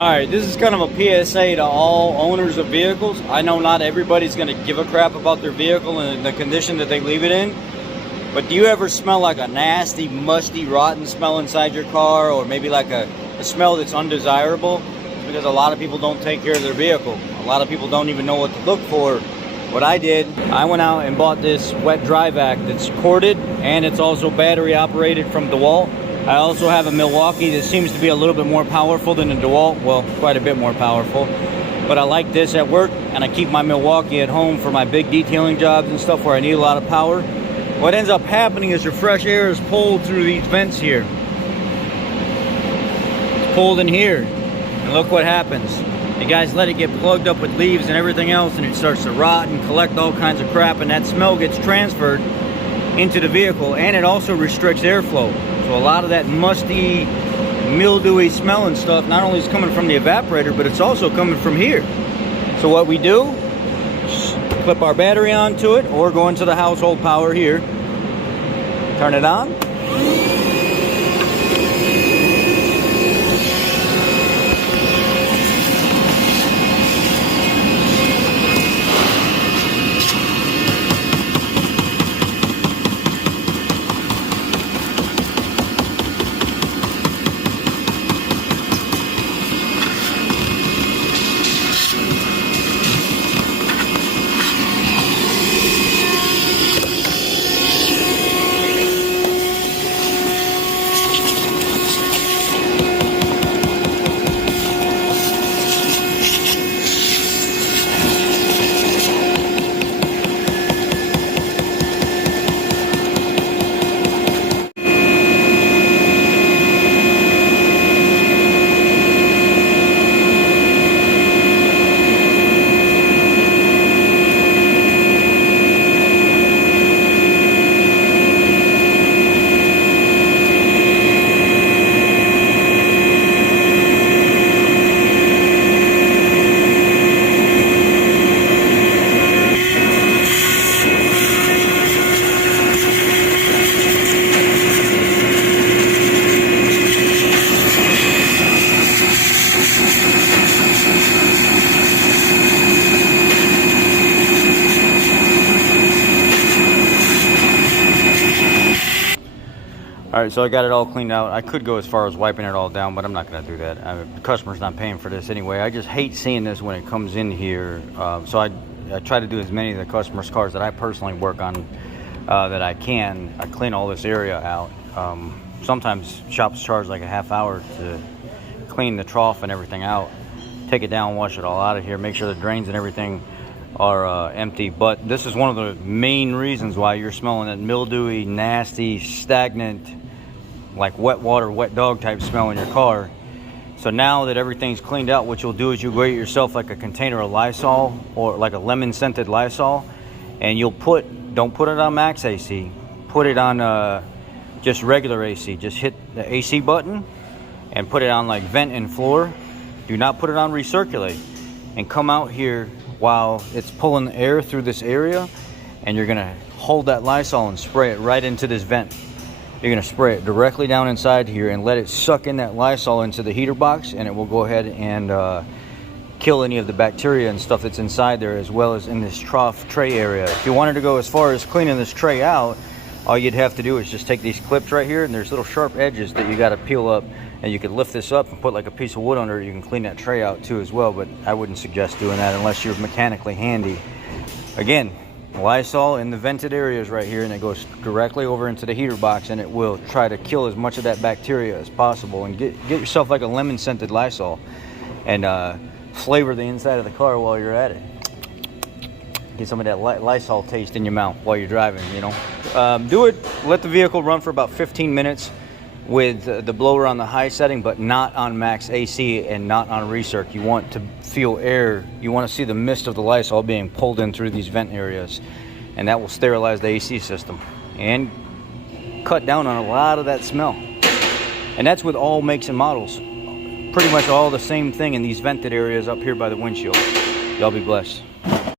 Alright, this is kind of a PSA to all owners of vehicles. I know not everybody's going to give a crap about their vehicle and the condition that they leave it in. But do you ever smell like a nasty, musty, rotten smell inside your car? Or maybe like a smell that's undesirable? It's because a lot of people don't take care of their vehicle. A lot of people don't even know what to look for. What I did, I went out and bought this wet dry vac that's corded, and it's also battery operated from DeWalt. I also have a Milwaukee that seems to be a little bit more powerful than a DeWalt. Well, quite a bit more powerful. But I like this at work, and I keep my Milwaukee at home for my big detailing jobs and stuff where I need a lot of power. What ends up happening is your fresh air is pulled through these vents here. It's pulled in here. And look what happens. You guys let it get plugged up with leaves and everything else, and it starts to rot and collect all kinds of crap, and that smell gets transferred into the vehicle, and it also restricts airflow. So a lot of that musty, mildewy smell and stuff not only is coming from the evaporator, but it's also coming from here. So what we do, clip our battery onto it, or go into the household power here, turn it on. Alright, so I got it all cleaned out. I could go as far as wiping it all down, but I'm not going to do that. The customer's not paying for this anyway. I just hate seeing this when it comes in here. So I try to do as many of the customers' cars that I personally work on that I can. I clean all this area out. Sometimes shops charge like a half hour to clean the trough and everything out. Take it down, wash it all out of here, make sure the drains and everything are empty. But this is one of the main reasons why you're smelling that mildewy, nasty, stagnant, like wet water, wet dog type smell in your car. So now that everything's cleaned out, what you'll do is you'll go get yourself like a container of Lysol, or like a lemon scented Lysol, and you'll don't put it on max AC, put it on just regular AC. Just hit the AC button and put it on like vent and floor. Do not put it on recirculate, and come out here while it's pulling the air through this area, and you're gonna hold that Lysol and spray it right into this vent. You're gonna spray it directly down inside here and let it suck in that Lysol into the heater box, and it will go ahead and kill any of the bacteria and stuff that's inside there, as well as in this trough tray area. If you wanted to go as far as cleaning this tray out, all you'd have to do is just take these clips right here, and there's little sharp edges that you got to peel up, and you could lift this up and put like a piece of wood under it. You can clean that tray out too as well, but I wouldn't suggest doing that unless you're mechanically handy. Again, Lysol in the vented areas right here, and it goes directly over into the heater box, and it will try to kill as much of that bacteria as possible. And get yourself like a lemon scented Lysol and flavor the inside of the car while you're at it. Get some of that Lysol taste in your mouth while you're driving, you know. Do it, let the vehicle run for about 15 minutes with the blower on the high setting, but not on max AC and not on recirc. You want to feel air. You want to see the mist of the Lysol being pulled in through these vent areas, and that will sterilize the AC system and cut down on a lot of that smell. And that's with all makes and models. Pretty much all the same thing in these vented areas up here by the windshield. Y'all be blessed.